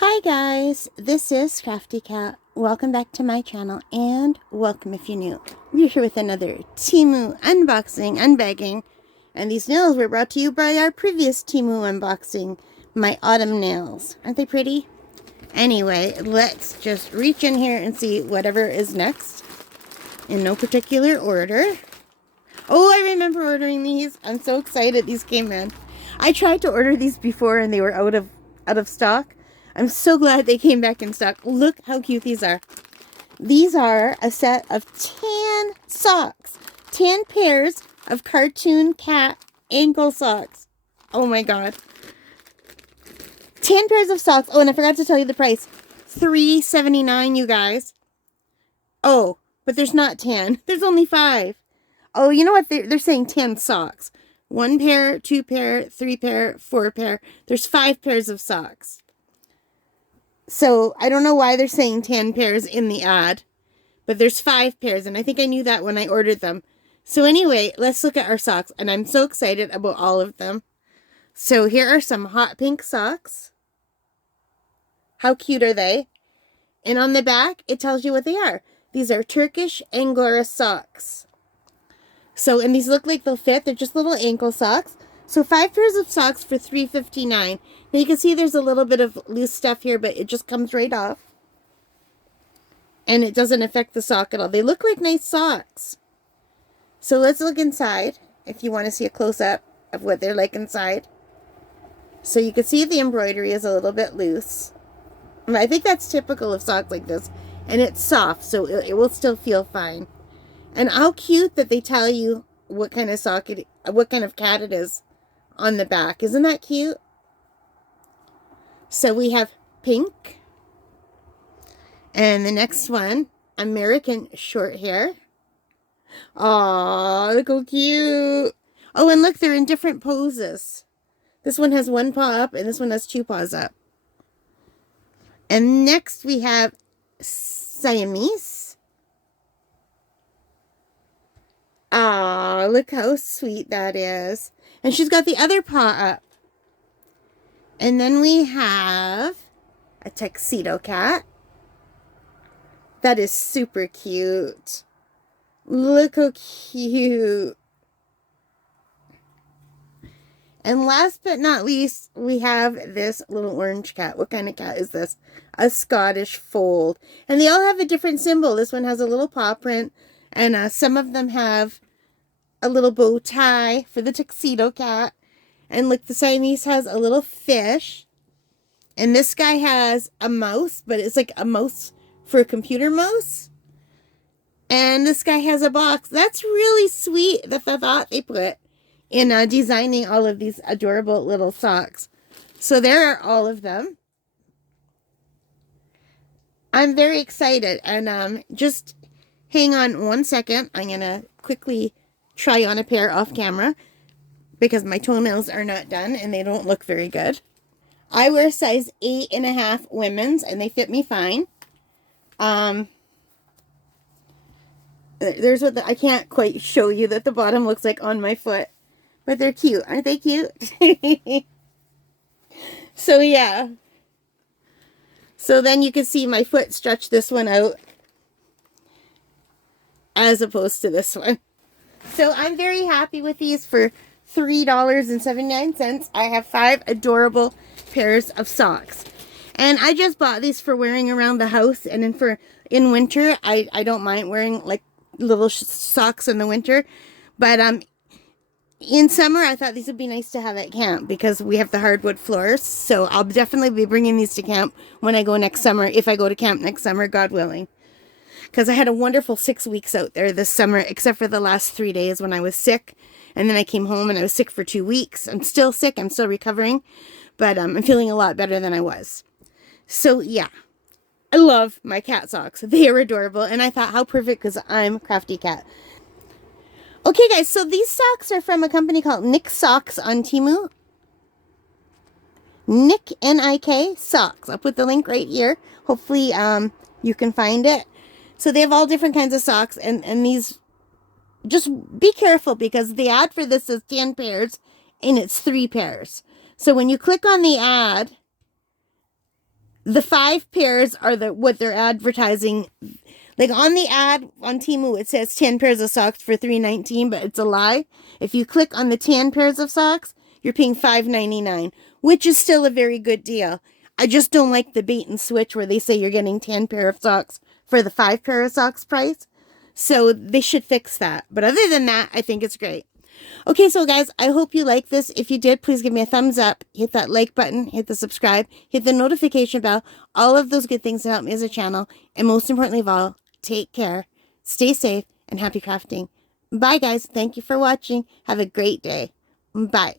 Hi guys, this is Crafty Cat. Welcome back to my channel and welcome if you're new. We're here with another Temu unboxing, unbagging, and these nails were brought to you by our previous Temu unboxing, my autumn nails. Aren't they pretty? Anyway, let's just reach in here and see whatever is next in no particular order. Oh, I remember ordering these. I'm so excited these came in. I tried to order these before and they were out of stock. I'm so glad they came back in stock. Look how cute these are. These are a set of 10 socks. 10 pairs of cartoon cat ankle socks. Oh my god. 10 pairs of socks. Oh, and I forgot to tell you the price. $3.79, you guys. Oh, but there's not 10. There's only 5. Oh, you know what? They're saying 10 socks. 1 pair, 2 pair, 3 pair, 4 pair. There's 5 pairs of socks. So, I don't know why they're saying 10 pairs in the ad. But there's 5 pairs, and I think I knew that when I ordered them. So anyway, let's look at our socks. And I'm so excited about all of them. So here are some hot pink socks. How cute are they? And on the back, it tells you what they are. These are Turkish Angora socks. So, and these look like they'll fit. They're just little ankle socks. So 5 pairs of socks for $3.59. Now you can see there's a little bit of loose stuff here, but it just comes right off. And it doesn't affect the sock at all. They look like nice socks. So let's look inside if you want to see a close-up of what they're like inside. So you can see the embroidery is a little bit loose. And I think that's typical of socks like this. And it's soft, so it will still feel fine. And how cute that they tell you what kind of sock what kind of cat it is on the back. Isn't that cute? So we have pink. And the next one, American short hair. Aw, look how cute. Oh, and look, they're in different poses. This one has 1 paw up and this one has 2 paws up. And next we have Siamese. Aw, look how sweet that is. And she's got the other paw up. And then we have a tuxedo cat. That is super cute. Look how cute. And last but not least, we have this little orange cat. What kind of cat is this? A Scottish fold. And they all have a different symbol. This one has a little paw print. And some of them have a little bow tie for the tuxedo cat. And look, the Siamese has a little fish. And this guy has a mouse, but it's like a mouse for a computer mouse. And this guy has a box. That's really sweet, the thought they put in designing all of these adorable little socks. So there are all of them. I'm very excited. And just hang on 1 second. I'm going to quickly try on a pair off camera because my toenails are not done and they don't look very good. I wear size 8.5 women's and they fit me fine. There's what I can't quite show you that the bottom looks like on my foot. But they're cute. Aren't they cute? So, yeah. So then you can see my foot stretch this one out as opposed to this one. So I'm very happy with these for $3.79. I have 5 adorable pairs of socks. And I just bought these for wearing around the house. And then in winter, I don't mind wearing like little socks in the winter. But in summer, I thought these would be nice to have at camp because we have the hardwood floors. So I'll definitely be bringing these to camp when I go next summer, if I go to camp next summer, God willing. Because I had a wonderful 6 weeks out there this summer, except for the last 3 days when I was sick. And then I came home and I was sick for 2 weeks. I'm still sick. I'm still recovering. But I'm feeling a lot better than I was. So, yeah. I love my cat socks. They are adorable. And I thought, how perfect, because I'm Crafty Cat. Okay, guys, so these socks are from a company called Nick Socks on Temu. Nick, N-I-K, Socks. I'll put the link right here. Hopefully you can find it. So they have all different kinds of socks. And these, just be careful because the ad for this is 10 pairs and it's 3 pairs. So when you click on the ad, The 5 pairs are what they're advertising. Like on the ad on Temu, it says 10 pairs of socks for $3.19, but it's a lie. If you click on the 10 pairs of socks, you're paying $5.99, which is still a very good deal. I just don't like the bait and switch where they say you're getting 10 pair of socks for the 5 pair of socks price. So they should fix that. But other than that, I think it's great. Okay, so guys, I hope you like this. If you did, please give me a thumbs up. Hit that like button. Hit the subscribe. Hit the notification bell. All of those good things to help me as a channel. And most importantly of all, take care. Stay safe and happy crafting. Bye, guys. Thank you for watching. Have a great day. Bye.